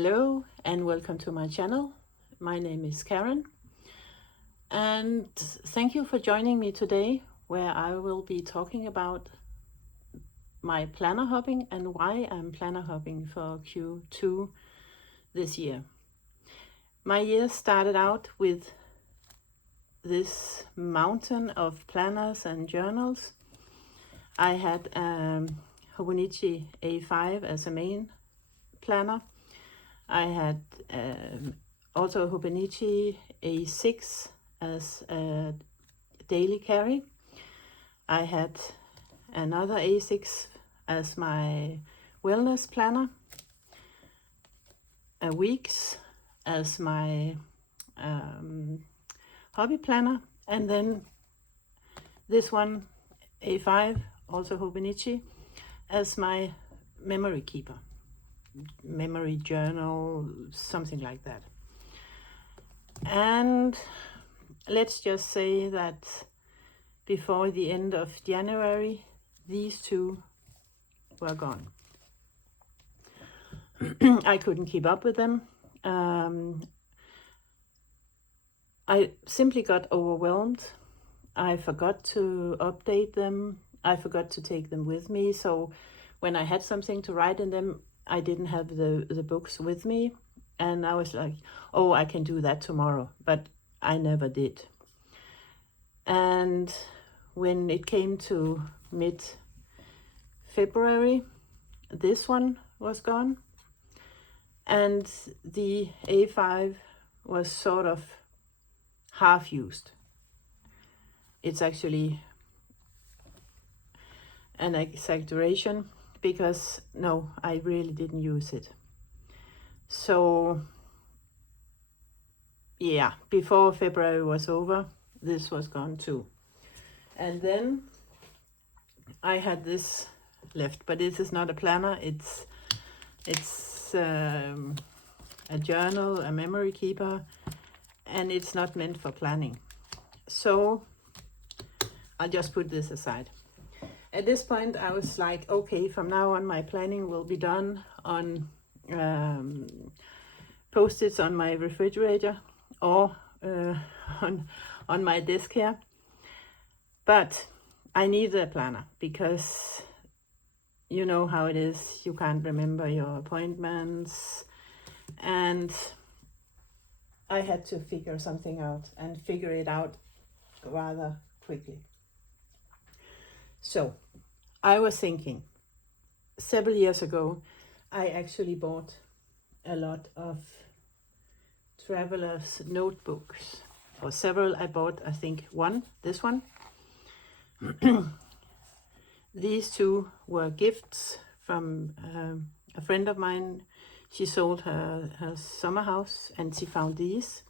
Hello and welcome to my channel. My name is Karen and thank you for joining me today, where I will be talking about my planner hopping and why I'm planner hopping for Q2 this year. My year started out with this mountain of planners and journals. I had Hobonich A5 as a main planner. I had also Hobonich A6 as a daily carry. I had another A6 as my wellness planner, a weeks as my hobby planner, and then this one A5, also Hobonich, as my memory keeper, memory journal, something like that. And let's just say that before the end of January, these two were gone. I couldn't keep up with them. I simply got overwhelmed. I forgot to update them. I forgot to take them with me. So when I had something to write in them, I didn't have the books with me. And I was like, oh, I can do that tomorrow. But I never did. And when it came to mid-February, this one was gone. And the A5 was sort of half used. It's actually an exaggeration because no, I really didn't use it. So yeah, before February was over, this was gone too. And then I had this left, but this is not a planner. It's a journal, a memory keeper, and it's not meant for planning. So I'll just put this aside. At this point, I was like, okay, from now on, my planning will be done on post-its on my refrigerator or on my desk here. But I need a planner because you know how it is. You can't remember your appointments. And I had to figure something out and figure it out rather quickly. So I was thinking, several years ago, I actually bought a lot of traveler's notebooks. Or several. I bought, I think, one, this one. These two were gifts from a friend of mine. She sold her summer house and she found these.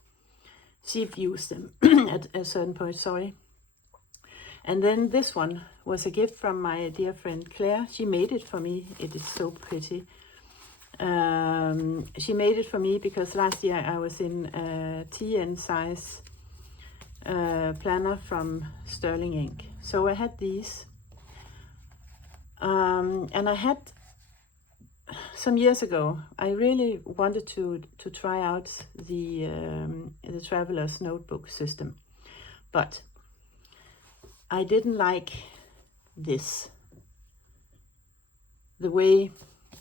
She used them at a certain point, sorry. And then this one was a gift from my dear friend Claire. She made it for me. It is so pretty. She made it for me because last year I was in a TN size planner from Sterling Ink. So I had these. And I had, some years ago, I really wanted to try out the Traveler's Notebook system. But I didn't like this. The way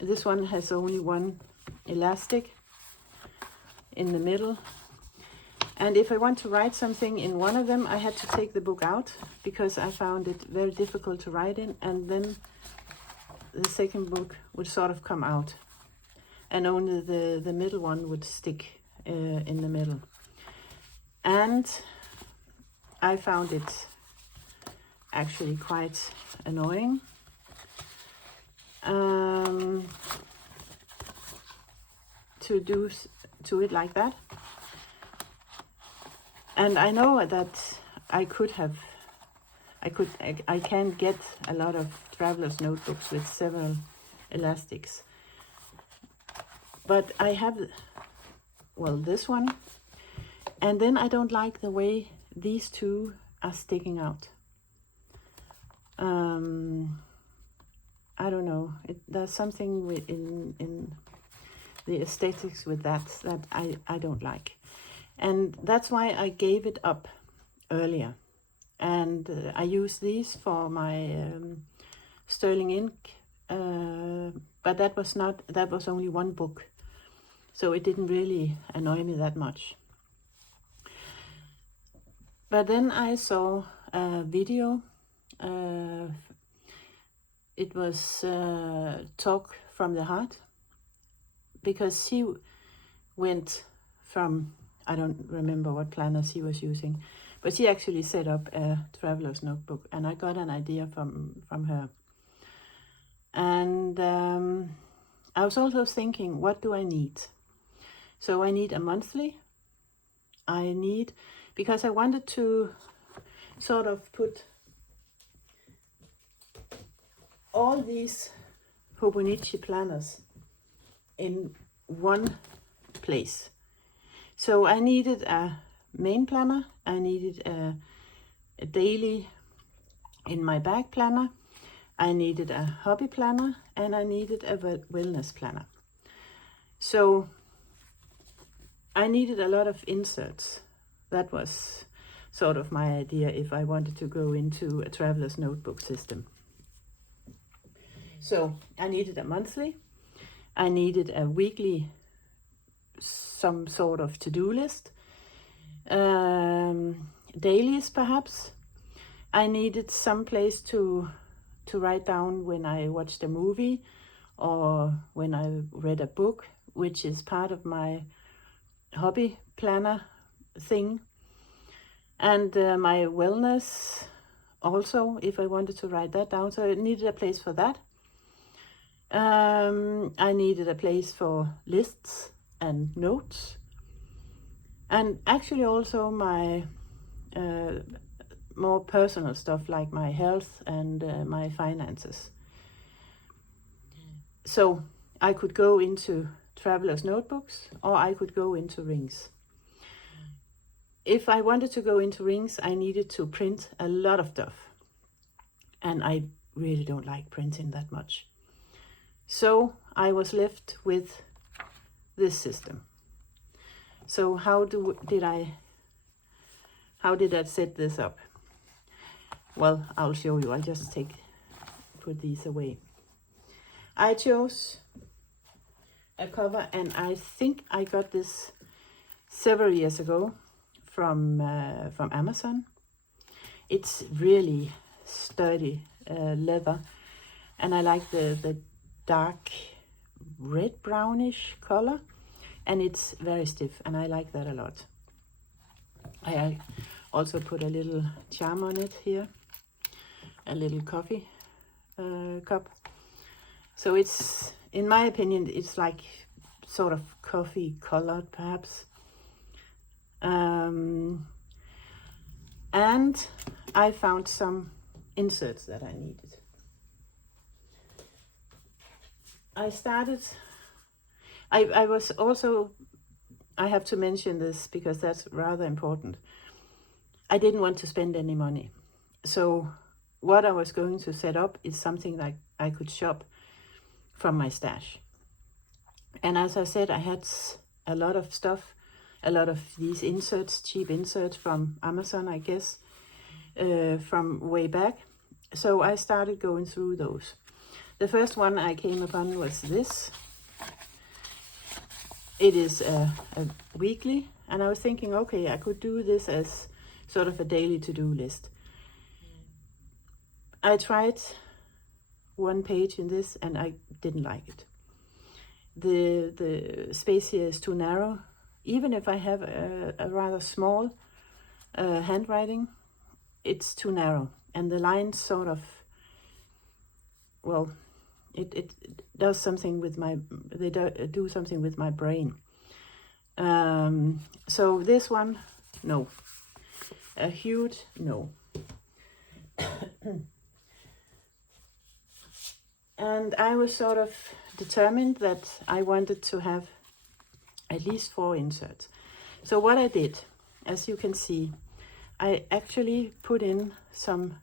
this one has only one elastic in the middle. And if I want to write something in one of them, I had to take the book out because I found it very difficult to write in. And then the second book would sort of come out. And only the middle one would stick in the middle. And I found it actually quite annoying. To do it like that. And I know that I can get a lot of traveler's notebooks with several elastics. But I have, well, this one. And then I don't like the way these two are sticking out. I don't know. There's something the aesthetics with that I don't like. And that's why I gave it up earlier. And I use these for my sterling ink, but that was only one book, so it didn't really annoy me that much. But then I saw a video. It was Talk from the Heart, because she went from, I don't remember what planner she was using, but she actually set up a traveler's notebook, and I got an idea from her. And I was also thinking, what do I need? So I need a monthly. Because I wanted to sort of put all these Hobonich planners in one place. So I needed a main planner, I needed a daily in my bag planner, I needed a hobby planner, and I needed a wellness planner. So I needed a lot of inserts. That was sort of my idea if I wanted to go into a traveler's notebook system. So I needed a monthly, I needed a weekly, some sort of to-do list, dailies perhaps. I needed some place to write down when I watched a movie or when I read a book, which is part of my hobby planner thing. And my wellness also, if I wanted to write that down. So I needed a place for that. I needed a place for lists and notes, and actually also my more personal stuff like my health and my finances. So I could go into traveler's notebooks, or I could go into rings. If I wanted to go into rings, I needed to print a lot of stuff, and I really don't like printing that much. So I was left with this system. So how did I set this up? Well, I'll show you. I'll just put these away. I chose a cover, and I think I got this several years ago from Amazon. It's really sturdy leather, and I like the dark red brownish color, and it's very stiff, and I like that a lot. I also put a little charm on it here, a little coffee cup. So it's, in my opinion, it's like sort of coffee colored perhaps. And I found some inserts that I needed. I have to mention this because that's rather important. I didn't want to spend any money. So what I was going to set up is something like I could shop from my stash. And as I said, I had a lot of stuff, a lot of these inserts, cheap inserts from Amazon, I guess, from way back. So I started going through those. The first one I came upon was this. It is a weekly, and I was thinking, okay, I could do this as sort of a daily to-do list. I tried one page in this, and I didn't like it. The space here is too narrow. Even if I have a rather small handwriting, it's too narrow, and the lines sort of, well, it does something with they do something with my brain. So this one, no. A huge no. And I was sort of determined that I wanted to have at least 4 inserts. So what I did, as you can see, I actually put in some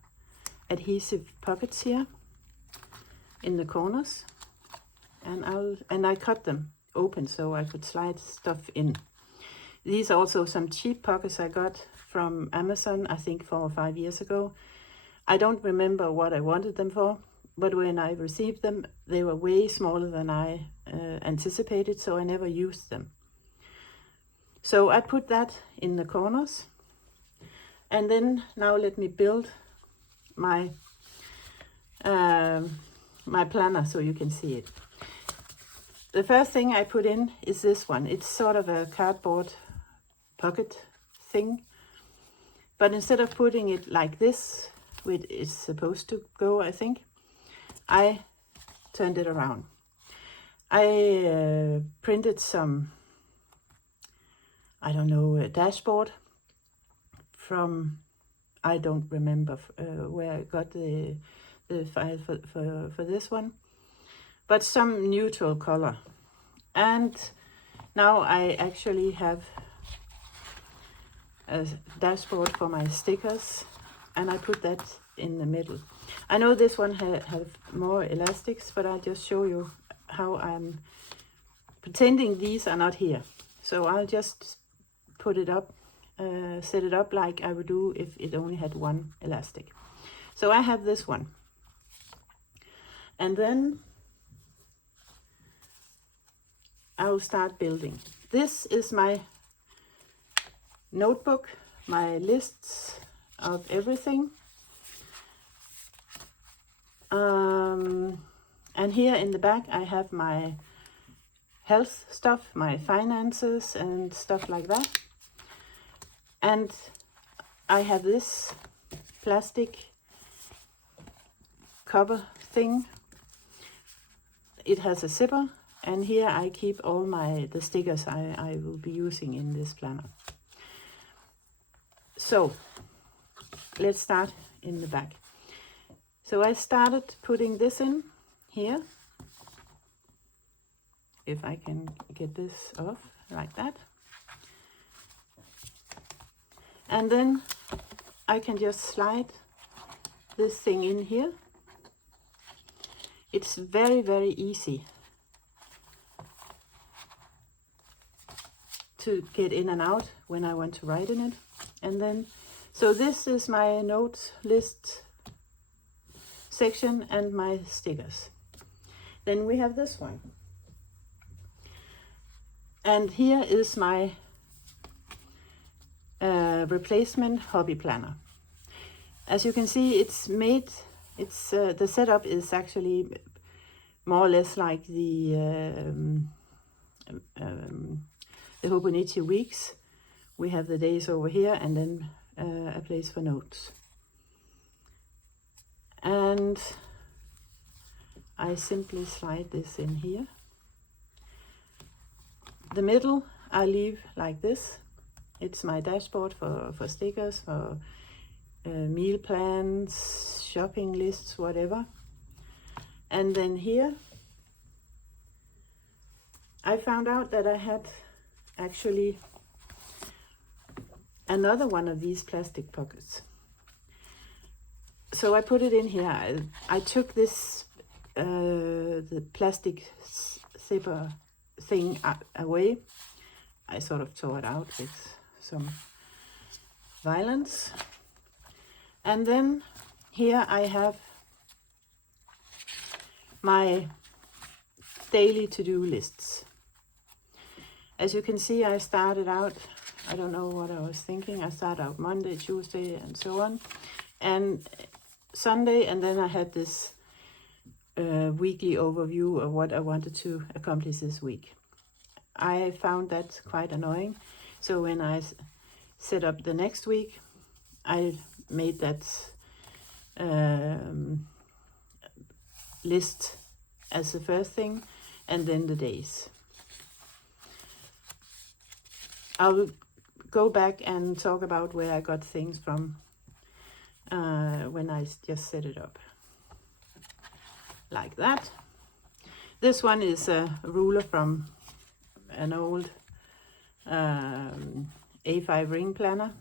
adhesive pockets here in the corners, and I cut them open so I could slide stuff in. These are also some cheap pockets I got from Amazon, I think 4 or 5 years ago. I don't remember what I wanted them for, but when I received them, they were way smaller than I anticipated, so I never used them. So I put that in the corners. And then now let me build my my planner so you can see it. The first thing I put in is this one. It's sort of a cardboard pocket thing, but instead of putting it like this, which is supposed to go, I think, I turned it around. I printed some, I don't know, a dashboard from, I don't remember where I got the file for this one, but some neutral color. And now I actually have a dashboard for my stickers, and I put that in the middle. I know this one have more elastics, but I'll just show you how I'm pretending these are not here. So I'll just put it up, set it up like I would do if it only had one elastic. So I have this one. And then I'll start building. This is my notebook, my lists of everything. And here in the back I have my health stuff, my finances and stuff like that. And I have this plastic cover thing. It has a zipper, and here I keep all the stickers I will be using in this planner. So let's start in the back. So I started putting this in here. If I can get this off like that. And then I can just slide this thing in here. It's very, very easy to get in and out when I want to write in it. And then, so this is my notes list section and my stickers. Then we have this one. And here is my replacement hobby planner. As you can see, it's made, the setup is actually more or less like the Hobonich weeks. We have the days over here and then a place for notes. And I simply slide this in here. The middle I leave like this. It's my dashboard for stickers, for meal plans, shopping lists, whatever. And then here, I found out that I had actually another one of these plastic pockets. So I put it in here. I took this, the plastic zipper thing away. I sort of tore it out with some violence. And then here I have my daily to-do lists. As you can see, I started out, I don't know what I was thinking. I started out Monday, Tuesday, and so on. And Sunday, and then I had this weekly overview of what I wanted to accomplish this week. I found that quite annoying. So when I set up the next week, I made that list as the first thing, and then the days. I'll go back and talk about where I got things from when I just set it up. Like that. This one is a ruler from an old A5 ring planner.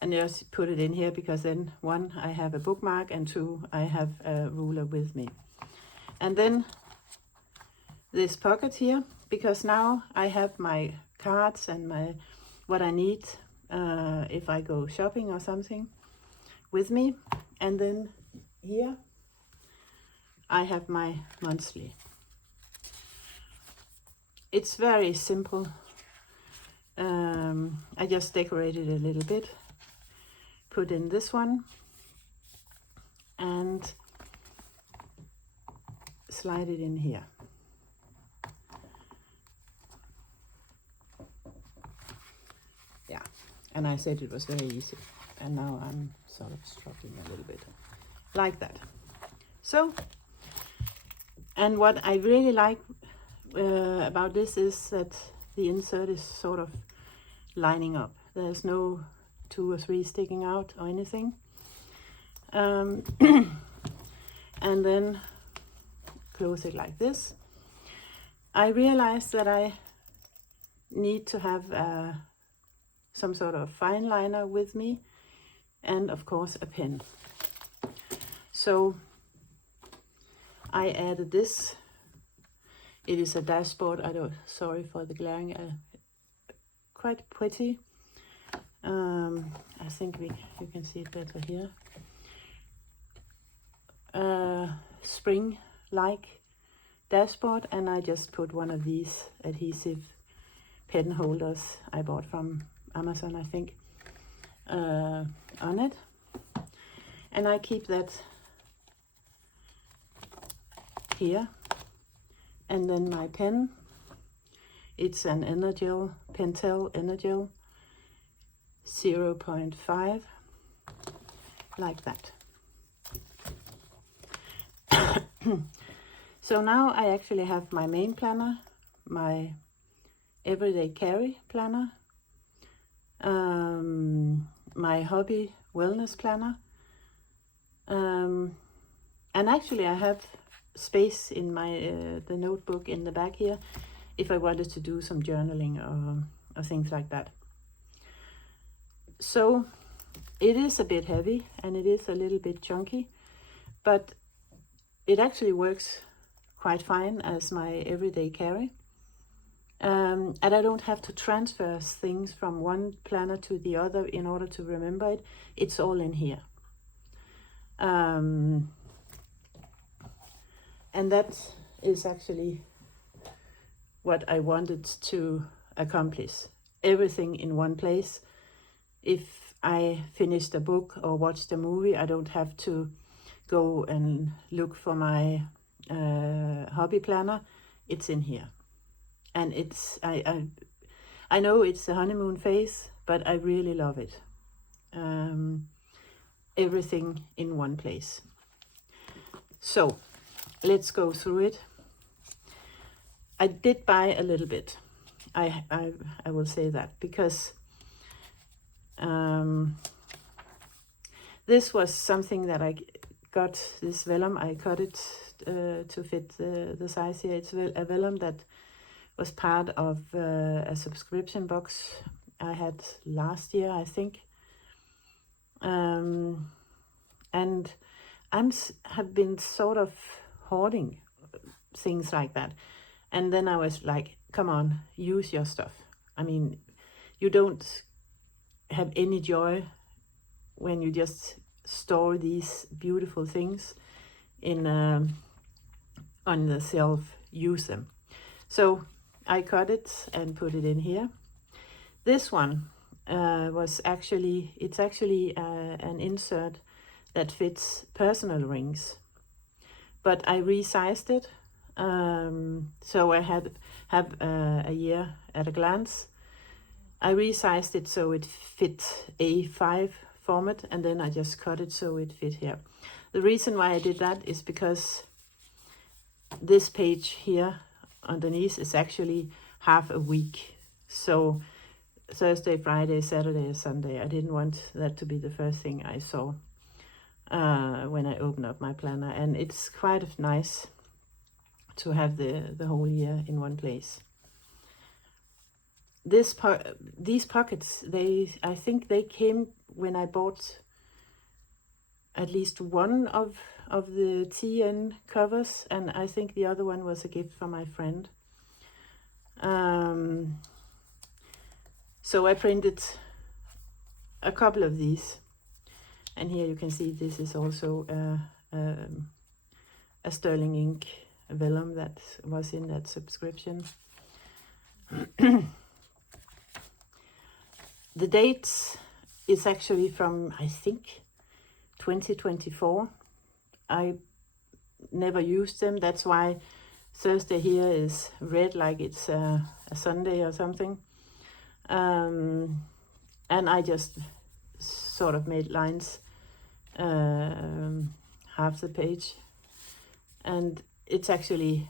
And just put it in here because then 1, I have a bookmark, and 2, I have a ruler with me. And then this pocket here, because now I have my cards and my what I need if I go shopping or something with me. And then here I have my monthly. It's very simple. I just decorated a little bit, put in this one and slide it in here. Yeah, and I said it was very easy, and now I'm sort of struggling a little bit like that. So, and what I really like about this is that the insert is sort of lining up. There's no 2 or 3 sticking out or anything. And then close it like this. I realized that I need to have some sort of fine liner with me, and of course a pen. So I added this. It is a dashboard. Sorry for the glaring. Quite pretty. I think you can see it better here. Spring-like dashboard, and I just put one of these adhesive pen holders I bought from Amazon, I think, on it. And I keep that here. And then my pen, it's an Energel, Pentel Energel 0.5, like that. So now I actually have my main planner, my everyday carry planner, my hobby wellness planner, and actually I have space in my the notebook in the back here if I wanted to do some journaling or things like that. So it is a bit heavy and it is a little bit chunky, but it actually works quite fine as my everyday carry. And I don't have to transfer things from one planner to the other in order to remember it. It's all in here. And that is actually what I wanted to accomplish. Everything in one place. If I finished a book or watched a movie, I don't have to go and look for my hobby planner. It's in here. And it's I know it's the honeymoon phase, but I really love it. Everything in one place. So let's go through it. I did buy a little bit. I will say that because this was something that I got, this vellum. I cut it to fit the size here. It's a vellum that was part of a subscription box I had last year, I think. And have been sort of hoarding things like that. And then I was like, come on, use your stuff. I mean, you don't have any joy when you just store these beautiful things in on the shelf. Use them. So I cut it and put it in here. This one it's actually an insert that fits personal rings, but I resized it, so I have a year at a glance. I resized it so it fit A5 format, and then I just cut it so it fit here. The reason why I did that is because this page here underneath is actually half a week. So Thursday, Friday, Saturday, Sunday. I didn't want that to be the first thing I saw when I opened up my planner. And it's quite nice to have the whole year in one place. These pockets, I think they came when I bought at least one of the TN covers, and I think the other one was a gift from my friend. So I printed a couple of these, and here you can see this is also a sterling ink vellum that was in that subscription. The dates is actually from, I think, 2024. I never used them, that's why Thursday here is red like it's a Sunday or something. And I just sort of made lines half the page, and it's actually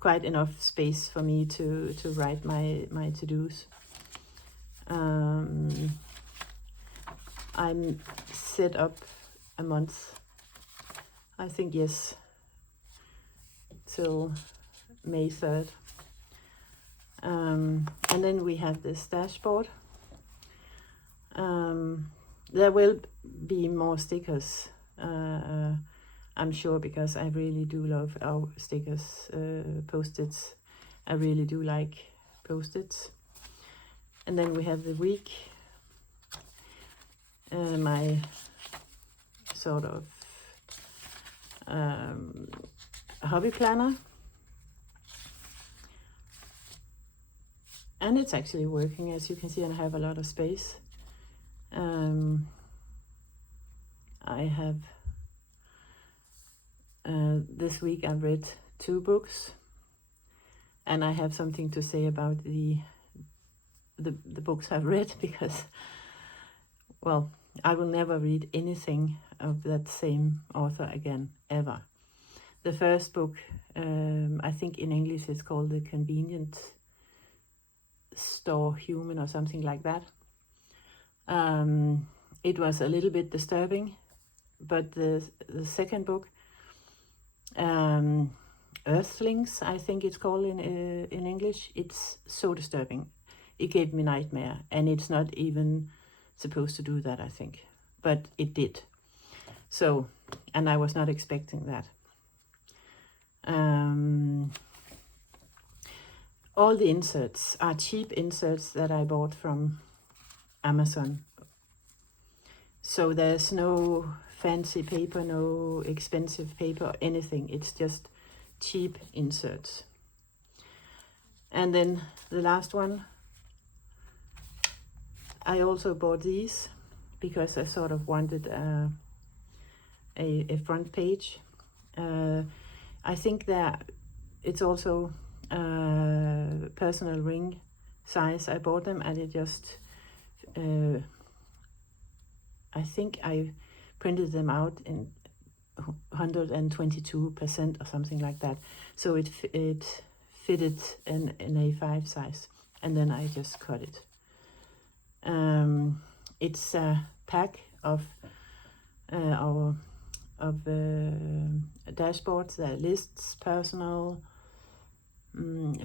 quite enough space for me to write my to-dos. I'm set up a month, I think, yes, till May 3rd. And then we have this dashboard. There will be more stickers, I'm sure, because I really do love our stickers, post-its. I really do like post-its. And then we have the week, my sort of hobby planner. And it's actually working, as you can see, and I have a lot of space. I have, this week I've read 2 books, and I have something to say about the books I've read, because, well, I will never read anything of that same author again, ever. The first book, I think in English it's called The Convenience Store Human or something like that. It was a little bit disturbing, but the second book, Earthlings, I think it's called in English, it's so disturbing. It gave me nightmare, and it's not even supposed to do that, I think, but it did. So, and I was not expecting that. All the inserts are cheap inserts that I bought from Amazon. So there's no fancy paper, no expensive paper or anything. It's just cheap inserts. And then the last one, I also bought these because I sort of wanted a front page. I think that it's also personal ring size. I bought them, and it just, I think I printed them out in 122% or something like that. So it fitted an A5 size, and then I just cut it. It's a pack of dashboards, lists, personal,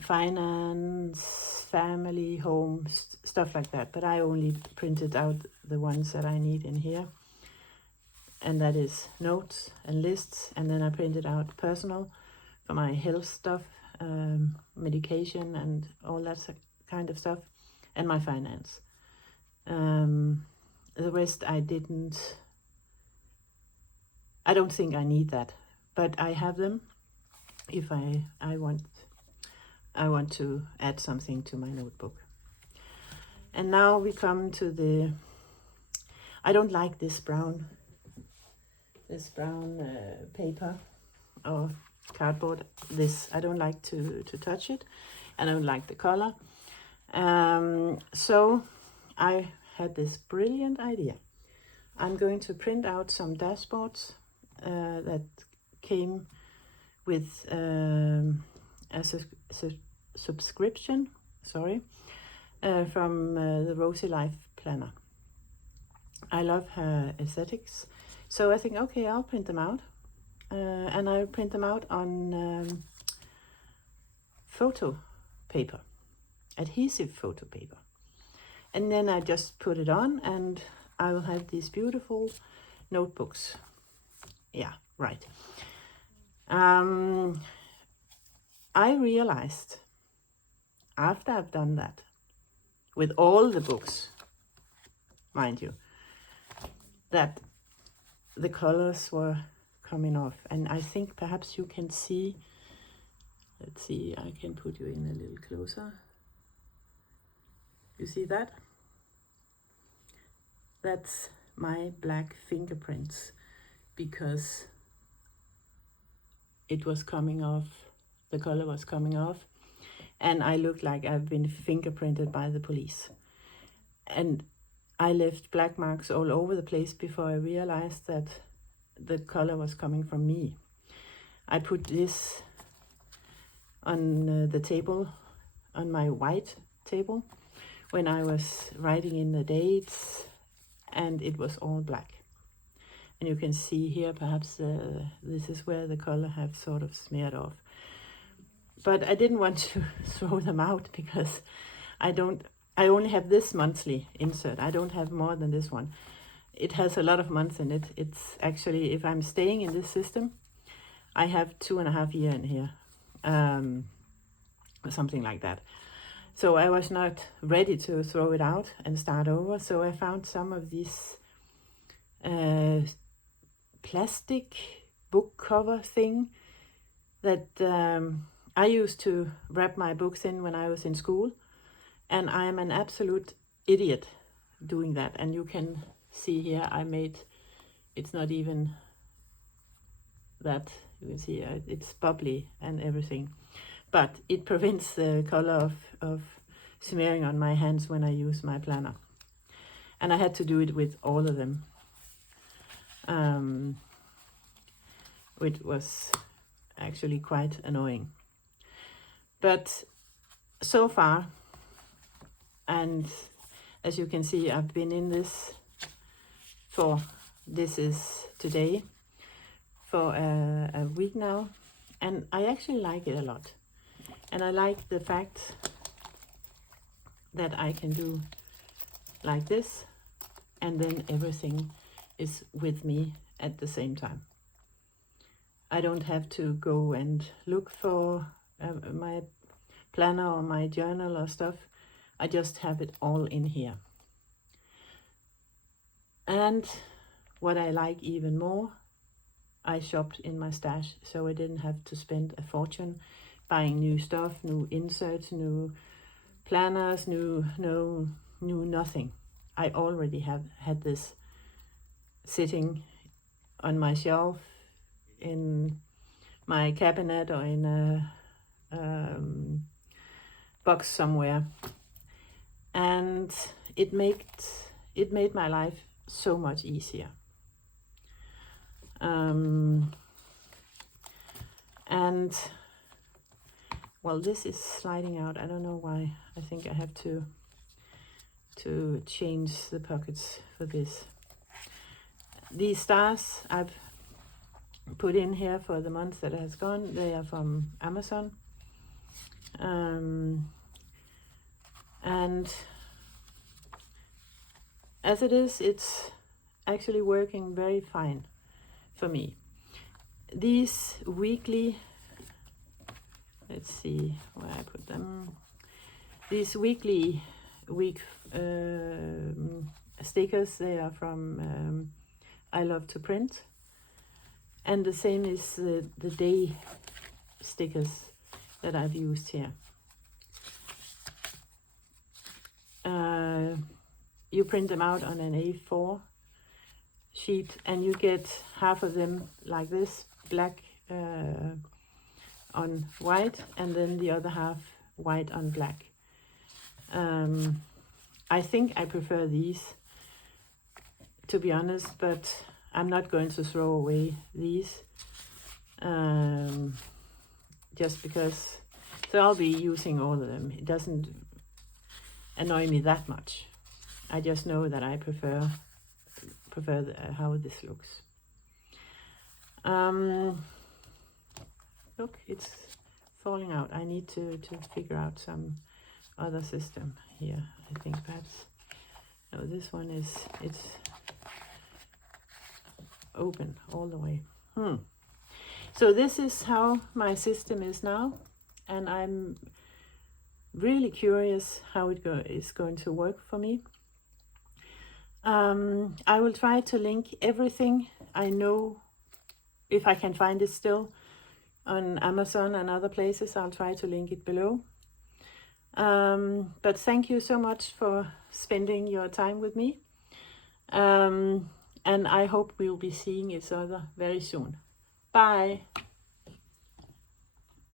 finance, family, home, stuff like that. But I only printed out the ones that I need in here, and that is notes and lists. And then I printed out personal for my health stuff, medication and all that kind of stuff, and my finance. The rest I don't think I need that, but I have them if I want to add something to my notebook. And now we come to I don't like this brown paper or cardboard. I don't like to touch it. I don't like the color. So I had this brilliant idea. I'm going to print out some dashboards that came with a subscription, from the Rosy Life Planner. I love her aesthetics, so I think, okay, I'll print them out, and I'll print them out on photo paper, adhesive photo paper, and then I just put it on, and I will have these beautiful notebooks. Yeah, right. I realized, after I've done that, with all the books, mind you, that the colors were coming off. And I think perhaps you can see, let's see, I can put you in a little closer. You see that? That's my black fingerprints, because it was coming off, the color was coming off, and I looked like I've been fingerprinted by the police. And I left black marks all over the place before I realized that the color was coming from me. I put this on the table, on my white table, when I was writing in the dates, and it was all black. And you can see here, perhaps this is where the color have sort of smeared off. But I didn't want to throw them out, because I only have this monthly insert. I don't have more than this one. It has a lot of months in it. It's actually, if I'm staying in this system, I have 2.5 years in here, or something like that. So I was not ready to throw it out and start over. So I found some of these plastic book cover thing that I used to wrap my books in when I was in school. And I am an absolute idiot doing that. And you can see here, I made, it's not even that, you can see it's bubbly and everything. But it prevents the color of smearing on my hands when I use my planner. And I had to do it with all of them, which was actually quite annoying. But so far, and as you can see, I've been in this this is today, for a week now, and I actually like it a lot. And I like the fact that I can do like this, and then everything is with me at the same time. I don't have to go and look for my planner or my journal or stuff. I just have it all in here. And what I like even more, I shopped in my stash, so I didn't have to spend a fortune buying new stuff, new inserts, new planners, new nothing. I already have had this sitting on my shelf, in my cabinet, or in a box somewhere, and it made my life so much easier. And well, this is sliding out. I don't know why. I think I have to change the pockets for this. These stars I've put in here for the month that has gone. They are from Amazon. And as it is, it's actually working very fine for me. These weekly, let's see where I put them. These weekly stickers, they are from I Love to Print. And the same is the day stickers that I've used here. You print them out on an A4 sheet, and you get half of them like this, black on white, and then the other half white on black. I think I prefer these, to be honest, but I'm not going to throw away these, just because, so I'll be using all of them. It doesn't annoy me that much. I just know that I prefer how this looks. Look, it's falling out. I need to figure out some other system here. I think perhaps, no, this one is, it's open all the way. So this is how my system is now. and I'm really curious how it is going to work for me. I will try to link everything I know, if I can find it still, on Amazon and other places. I'll try to link it below. But thank you so much for spending your time with me. And I hope we'll be seeing each other very soon. Bye.